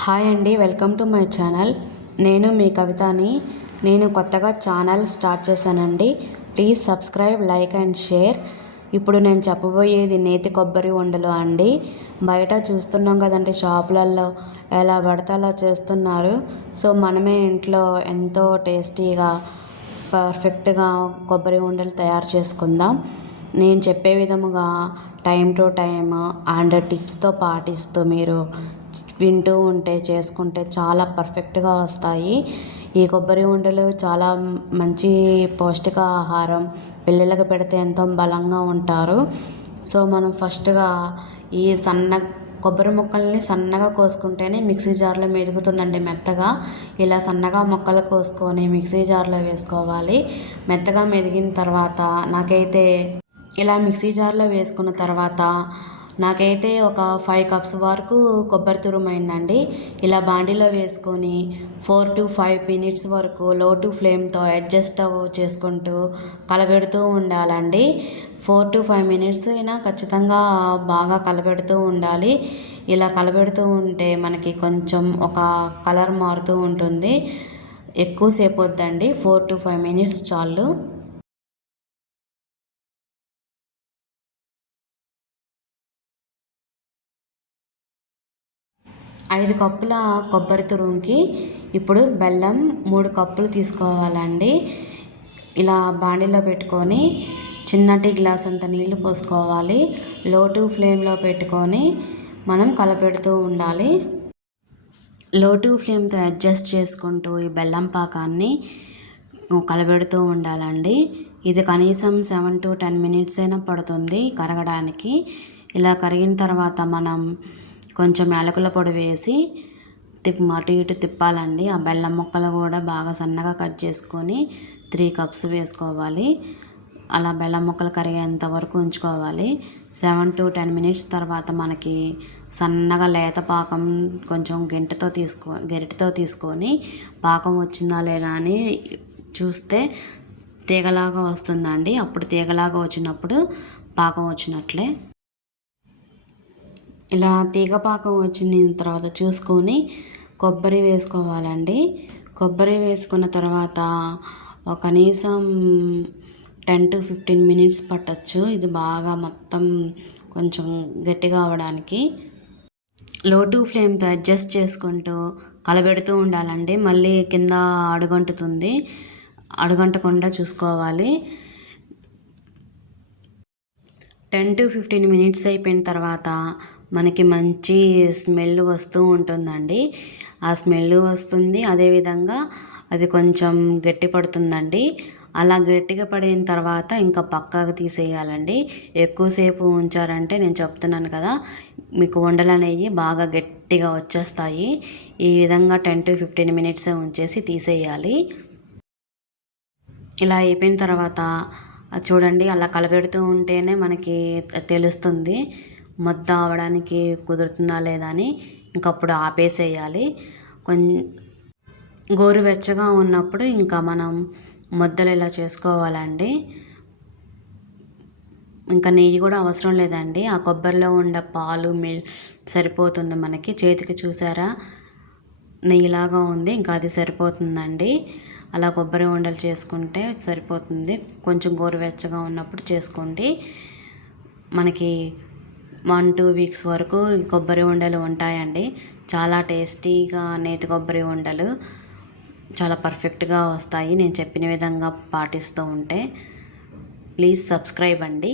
Hi అండి, welcome to my channel. నేను మీ కవితని. నేను కొత్తగా ఛానల్ స్టార్ట్ చేశానండి. Please subscribe, like and share. ఇప్పుడు నేను చెప్పబోయేది నేతి కొబ్బరి ఉండలు అండి. బయట చూస్తున్నాం కదండి, షాపులలో ఎలా పడితే అలా చేస్తున్నారు. సో మనమే ఇంట్లో ఎంతో టేస్టీగా పర్ఫెక్ట్గా కొబ్బరి ఉండలు తయారు చేసుకుందాం. నేను చెప్పే విధముగా టైం టు టైం అండ్ టిప్స్తో పాటిస్తూ మీరు వింటూ ఉంటే చేసుకుంటే చాలా పర్ఫెక్ట్గా వస్తాయి. ఈ కొబ్బరి ఉండలు చాలా మంచి పౌష్టిక ఆహారం. పిల్లలకు పెడితే ఎంతో బలంగా ఉంటారు. సో మనం ఫస్ట్గా ఈ కొబ్బరి ముక్కల్ని సన్నగా కోసుకుంటేనే మిక్సీ జార్లో మెదుగుతుందండి మెత్తగా. ఇలా సన్నగా ముక్కలు కోసుకొని మిక్సీ జార్లో వేసుకోవాలి. మెత్తగా మెదిగిన తర్వాత ఇలా మిక్సీ జార్లో వేసుకున్న తర్వాత నాకైతే ఒక 5 కప్స్ వరకు కొబ్బరి తురుమైందండి. ఇలా బాండీలో వేసుకొని 4 to 5 మినిట్స్ వరకు లో టు ఫ్లేమ్తో అడ్జస్ట్ చేసుకుంటూ కలబెడుతూ ఉండాలండి. 4 to 5 మినిట్స్ అయినా ఖచ్చితంగా బాగా కలబెడుతూ ఉండాలి. ఇలా కలబెడుతూ ఉంటే మనకి కొంచెం ఒక కలర్ మారుతూ ఉంటుంది. ఎక్కువసేపు వద్దండి, 4 to 5 మినిట్స్ చాలు. 5 కప్పుల కొబ్బరి తురుముకి ఇప్పుడు బెల్లం 3 కప్పులు తీసుకోవాలండి. ఇలా బాండీలో పెట్టుకొని చిన్న టీ గ్లాస్ అంత నీళ్లు పోసుకోవాలి. లో టు ఫ్లేమ్లో పెట్టుకొని మనం కలపెడుతూ ఉండాలి. లో టు ఫ్లేమ్తో అడ్జస్ట్ చేసుకుంటూ ఈ బెల్లం పాకాన్ని కలబెడుతూ ఉండాలండి. ఇది కనీసం 7 to 10 మినిట్స్ అయినా పడుతుంది కరగడానికి. ఇలా కరిగిన తర్వాత మనం కొంచెం యాలకుల పొడి వేసి అటు ఇటు తిప్పాలండి. ఆ బెల్లం ముక్కలు కూడా బాగా సన్నగా కట్ చేసుకొని 3 కప్స్ వేసుకోవాలి. అలా బెల్లం ముక్కలు కరిగేంత వరకు ఉంచుకోవాలి. 7 to 10 మినిట్స్ తర్వాత మనకి సన్నగా లేత పాకం కొంచెం గరిటెతో తీసుకొని పాకం వచ్చిందా లేదా అని చూస్తే తీగలాగా వస్తుందండి. అప్పుడు తీగలాగా వచ్చినప్పుడు పాకం వచ్చినట్లే. ఇలా తీగ పాకం వచ్చిన తర్వాత చూసుకొని కొబ్బరి వేసుకోవాలండి. కొబ్బరి వేసుకున్న తర్వాత కనీసం 10 to 15 మినిట్స్ పట్టచ్చు. ఇది బాగా మొత్తం కొంచెం గట్టిగా అవ్వడానికి. లో టు ఫ్లేమ్తో అడ్జస్ట్ చేసుకుంటూ కలబెడుతూ ఉండాలండి. మళ్ళీ కింద అడుగంటుతుంది, అడుగంటకుండా చూసుకోవాలి. 10 to 15 మినిట్స్ అయిపోయిన తర్వాత మనకి మంచి స్మెల్ వస్తూ ఉంటుందండి. ఆ స్మెల్ వస్తుంది, అదేవిధంగా అది కొంచెం గట్టి పడుతుందండి. అలా గట్టిగా పడిన తర్వాత ఇంకా పక్కకు తీసేయాలండి. ఎక్కువసేపు ఉంచారంటే నేను చెప్తున్నాను కదా, మీకు ఉండలు అనేవి బాగా గట్టిగా వచ్చేస్తాయి. ఈ విధంగా 10 to 15 మినిట్స్ ఉంచేసి తీసేయాలి. ఇలా అయిపోయిన తర్వాత చూడండి, అలా కలబెడుతూ ఉంటేనే మనకి తెలుస్తుంది ముద్ద అవడానికి కుదురుతుందా లేదా అని. ఇంకప్పుడు ఆపేసేయాలి. గోరువెచ్చగా ఉన్నప్పుడు ఇంకా మనం ముద్దలు ఇలా చేసుకోవాలండి. ఇంకా నెయ్యి కూడా అవసరం లేదండి. ఆ కొబ్బరిలో ఉండే పాలు సరిపోతుంది మనకి. చేతికి చూసారా నెయ్యిలాగా ఉంది, ఇంకా అది సరిపోతుందండి. అలా కొబ్బరి ఉండలు చేసుకుంటే సరిపోతుంది. కొంచెం గోరువెచ్చగా ఉన్నప్పుడు చేసుకోండి. మనకి 1-2 వీక్స్ వరకు ఈ కొబ్బరి ఉండలు ఉంటాయండి. చాలా టేస్టీగా నేతి కొబ్బరి ఉండలు చాలా పర్ఫెక్ట్గా వస్తాయి నేను చెప్పిన విధంగా పాటిస్తూ ఉంటే. ప్లీజ్ సబ్స్క్రైబ్ అండి.